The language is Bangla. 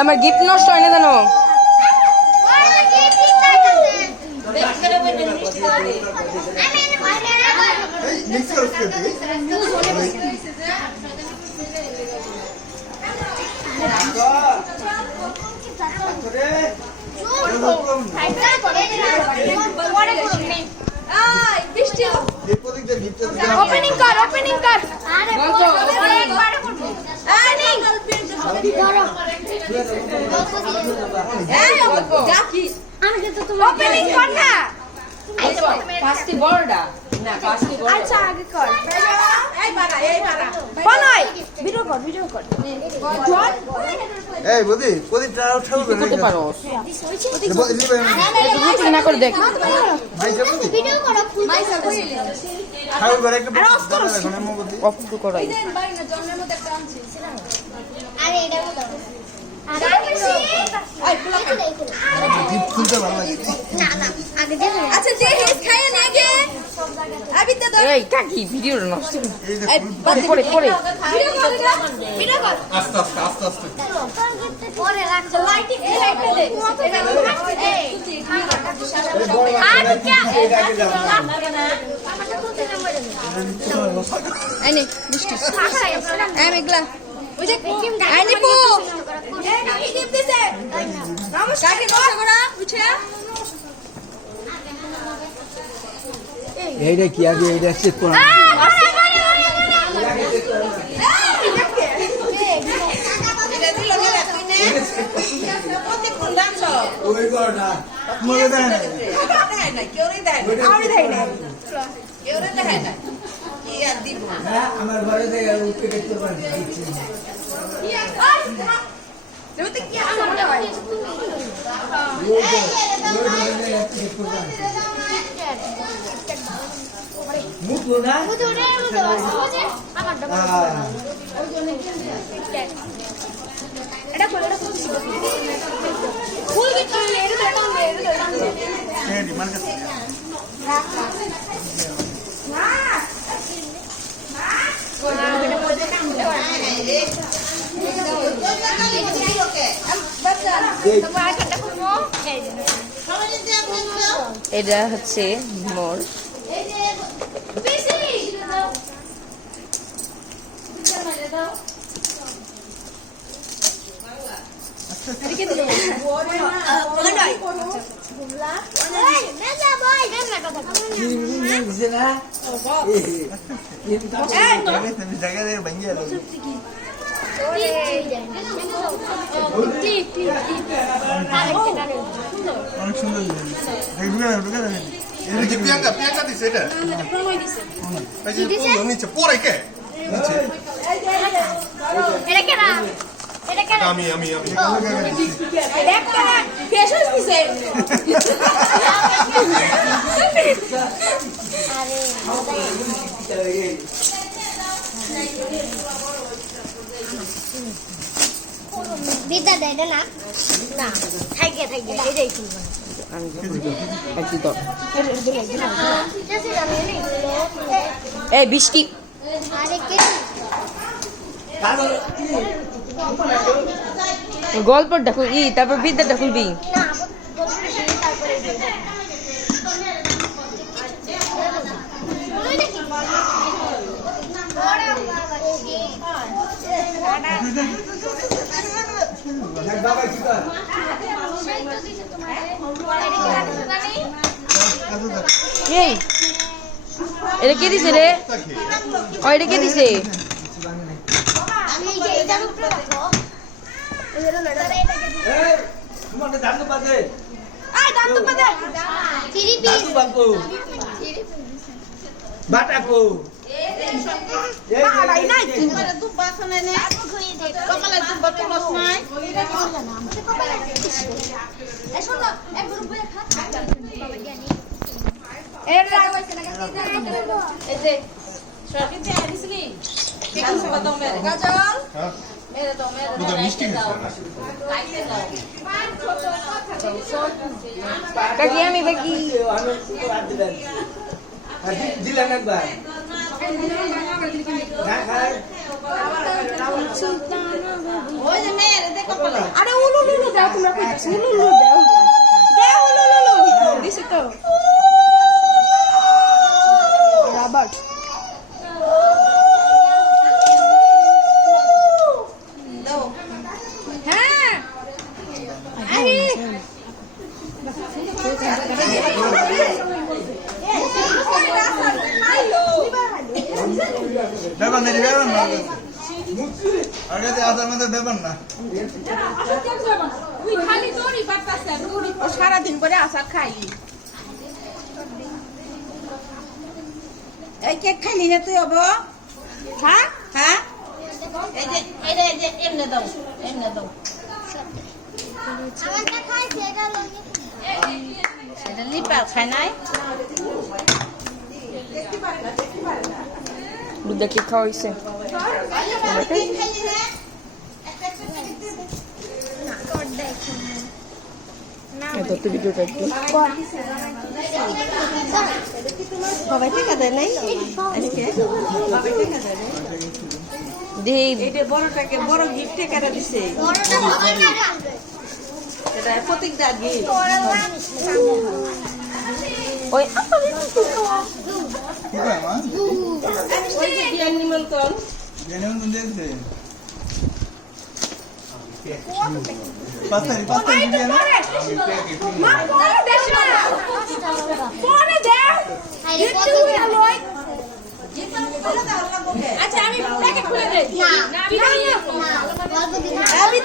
আমার গিফট নষ্ট হয় না জানো। ওপেনিং কর আরে একবার করব ওপেনিং কর না পাঁচটি বড়টা না পাঁচটি বড়। আচ্ছা আগে কর এই বাড়া বানাই ভিডিও কর এই বদি প্রদীপটা উঠাও করতে পারো না করে দেখ ভিডিও করো মাইসা কইলে খাও করে একটা অফ টু করাই। আরে এটা বলো খুলতে ভালো লাগে না আগে দে আচ্ছা দে হেস খায় না আগে আবি তো এই কাকি ভিডিও নষ্ট এই যে পরে ভিডিও কর আস্তে পরে রাখ লাইটিং দে এই এই নে মিষ্টি এই মেঘলা ওই যে এই নিপু এই টিপ দিছে নমস্কার কাকি বসে করা উঠে এইটা কি আগে এইটা চেক করো ওই কর না মরে দেয় না আমার ঘরে থেকে উঠে দেখতে পারি মুখো না এটা বলে ফুল গিট এটা হচ্ছে মোর অনেক সুন্দর প্রিয়াঙ্কা দিছে এটা নিচে পরে কে আমি বিদ্যা দেয় না না থাকে এটাই তুলব এই বৃষ্টি আরে কে গল্পটা খুলবি তারপর বিদ্যাটা খুলবি। না তারপরে এই এটা কে দিছে রে? ও এটা কে দিছে? আমি যে এটা উপরে রাখো এগুলো লড়া এই তোমাকে জানতে পারবে আয় দাম তো পাদে 3 পিস বাকু বাটাকু নাই নাই তোমারে দু বাসনে নে কপালে দু বাতু লস নাই এই শোনো এক গ্রুপ বলে খা বাবা জানি এর লাগাইছে না এই যে সরকিতে আনিসনি কে কিছু বাতাও মেরে কাজল হ্যাঁ মেরে দাও দুটো মিষ্টি দাও লাইতে দাও কাকি আমি বাকি দিলেন একবার ওই যে মেরে দেখো আরে উলু লুলু দাও তোমরা কইতাছ লুলু দাও দাও লুলু দিছি তো রবার্ট দাও হ্যাঁ আই ব্যাপার না ব্যাপার না আগে তো আসার মধ্যে ব্যাপার না ও সারাদিন করে আচার খাই এই কেক খাইলি না তুই হবো হ্যাঁ হ্যাঁ এই যে এমনে দাও এটা লিপার খায় নাই দুধ কি খাওয়াইছে এটা তো ভিডিওটা একটু সবাই টাকা দেয় নাই আজকে সবাই টাকা দেয় নাই দেই এইটা বড়টাকে বড় গিফট টাকা দিছে এটা প্রতীক দা গিফট ওই কি কয় মা ওই যে বিয়ার নিমন্ত্রণ জেনে দিয়েছে পাঁচ তারিখ দিয়ে না মা পরে দেশ না পরে দেও আচ্ছা আমি প্যাকেট খুলে দেই না আমি